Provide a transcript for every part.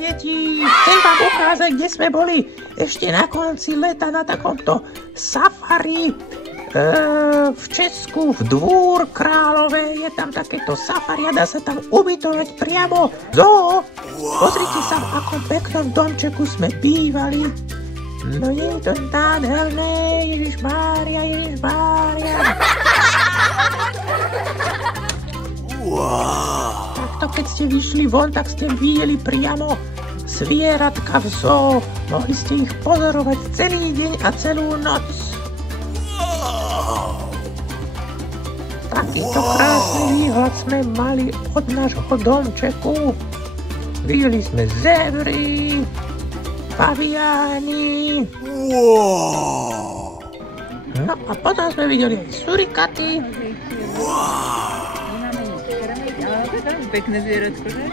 deti, chcem vám ukázať, kde sme boli ešte na konci leta na takomto safari v Česku, v Dvůr Králové. Je tam takéto safari a dá sa tam ubytovať priamo zoo. Pozrite sa, v akom peknom domčeku sme bývali. No je to nádherné, Ježišmária, Ježišmária. Wow. Takto keď ste vyšli von, tak ste videli priamo zvieratka v zoo. Mohli ste ich pozorovať celý deň a celú noc. Takýto krásny výhľad sme mali od nášho domčeku. Videli sme zebry, paviáni. Wow. No a potom sme videli aj surikaty. Pekné zvieratko, že?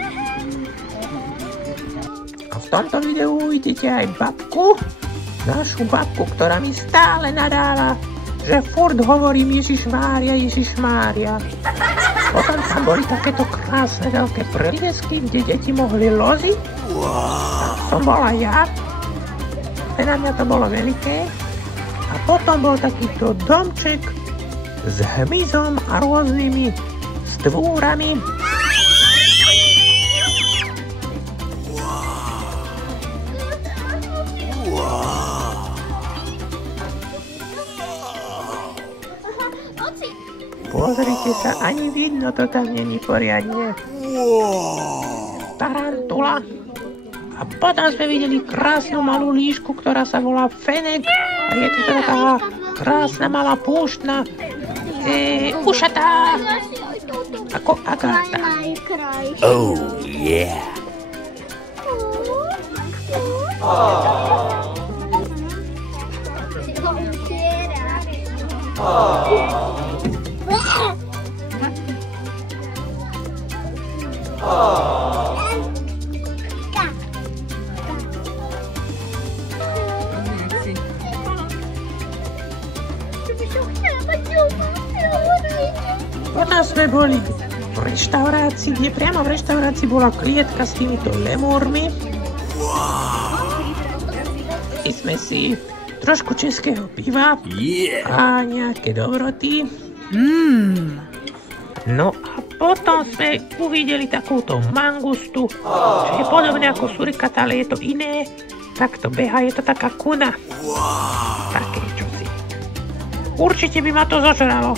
A v tomto videu uvidíte aj babku, našu babku, ktorá mi stále nadáva, že furt hovorím Ježišmária, Ježišmária. Potom tam boli takéto krásne veľké preliesky, kde deti mohli loziť. Tam som bola ja. Na mňa to bolo veľké. A potom bol takýto domček s hmyzom a rôznymi stvúrami. Pozrite sa, ani vidno to tam není poriadne. Tarantula. A potom sme videli krásnu malú líšku, ktorá sa volá Fenek. A je to taká krásna malá púštna ušatá. Ako Agáta. Oh yeah. Potom sme boli v reštaurácii, kde priamo v reštaurácii bola klietka s týmito lemúrmi. I sme si trošku českého piva a nejaké dobroty. No a potom sme uvideli takúto mangustu, čo je podobné ako surikata, ale je to iné. Takto beha, je to taká kuna. Také čosi. Určite by ma to zožralo.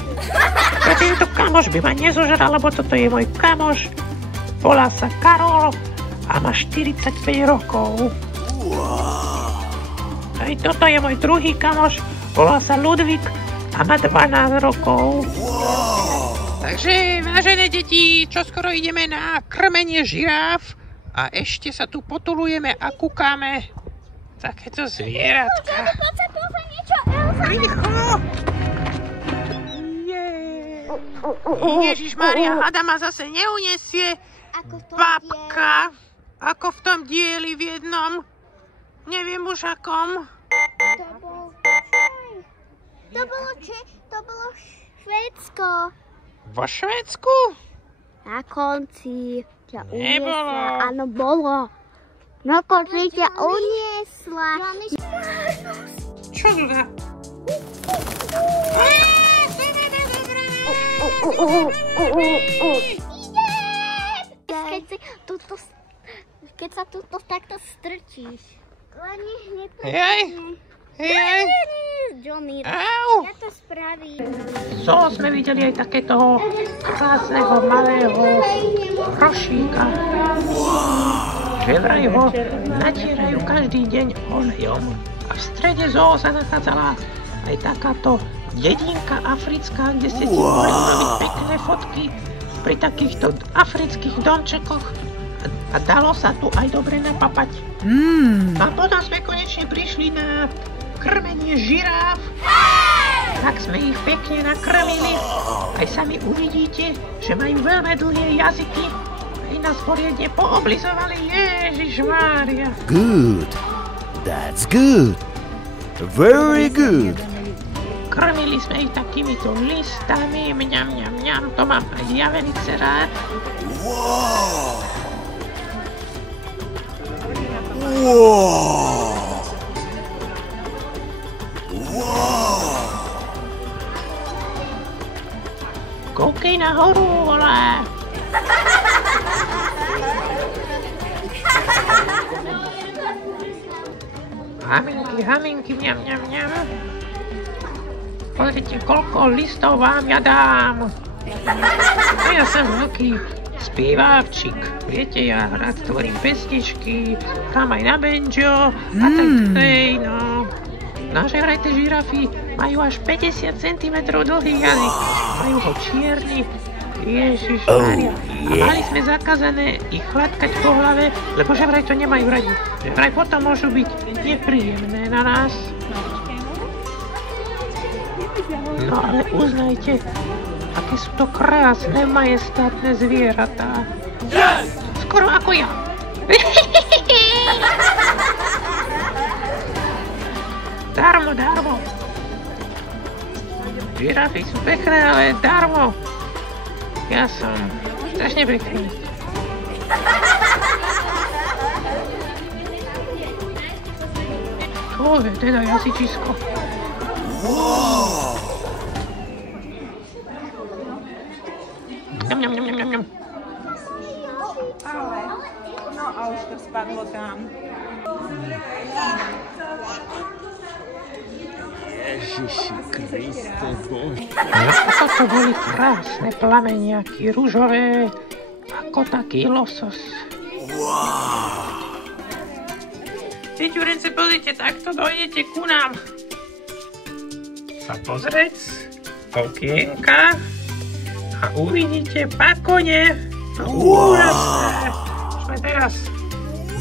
Tento kamoš by ma nezožral, lebo toto je môj kamoš. Volá sa Karol a má 45 rokov. Aj toto je môj druhý kamoš. Volá sa Ludvík a má 12 rokov. Takže, vážené deti, čoskoro ideme na krmenie žiráf a ešte sa tu potulujeme a kúkame takéto zvieratka. Rýchlo! Ježišmária, hada ma zase neuniesie babka, ako v tom dieli v jednom. Neviem už akom. To bolo Švédsko. Vo Švédsku? Na konci ťa Nebolo. uniesla. Áno, bolo. Na konci ťa uniesla. Čo tu za? Keď sa tuto takto strčíš. Hneď Hej. Johnny, Au. ja to spravím. Sme videli aj takéto krásneho malého hrošíka. Že vraj ho natierajú každý deň olejom. A v strede zoo sa nachádzala aj takáto dedinka africká, kde ste si mohli urobiť pekné fotky pri takýchto afrických domčekoch. A dalo sa tu aj dobre napapať. A potom sme konečne prišli na krmenie žiráf. Tak sme ich pekne nakrmili. Aj sami uvidíte, že majú veľmi dlhé jazyky. Aj nás poriadne pooblizovali. Ježišmária. Good. That's good. Very good. Krmili sme ich takýmito listami. Mňam, mňam, mňam. To mám aj ja velice rád. Haminky, mňam. Pozrite, koľko listov vám ja dám. No ja som veľký spievávčik. Viete, ja rád tvorím pesničky, hrám aj na banjo a tak ďalej, no. No že vraj tie žirafy majú až 50 cm dlhý jazyk. Majú ho čierny. Ježišmaria. A mali sme zakázané ich hladkať po hlave, lebo že vraj to nemajú radi. Že vraj potom môžu byť nepríjemné na nás. No ale uznajte, aké sú to krásne, majestátne zvieratá. Skoro ako ja. Darmo. Žirafy sú pekné, ale darmo. Ja som strašne pekný. Čo je teda jazyčisko? Ňam. Ale, no a už to spadlo tam. Ježiši Kriste Bože. No to boli krásne plameniaky, ružové, ako taký losos. Ťuťurence, pozrite, takto dojdete ku nám. Sa pozrieť okienka a uvidíte pakone. Úžasné. Sme teraz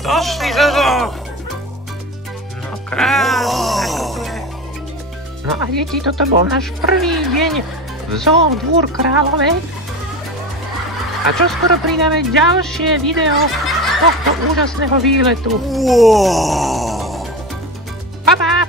došli zo zoo. No krásne toto je. No a deti, toto bol náš prvý deň v zoo Dvůr Králové. A čoskoro pridáme ďalšie video z tohto úžasného výletu. Pa, pa!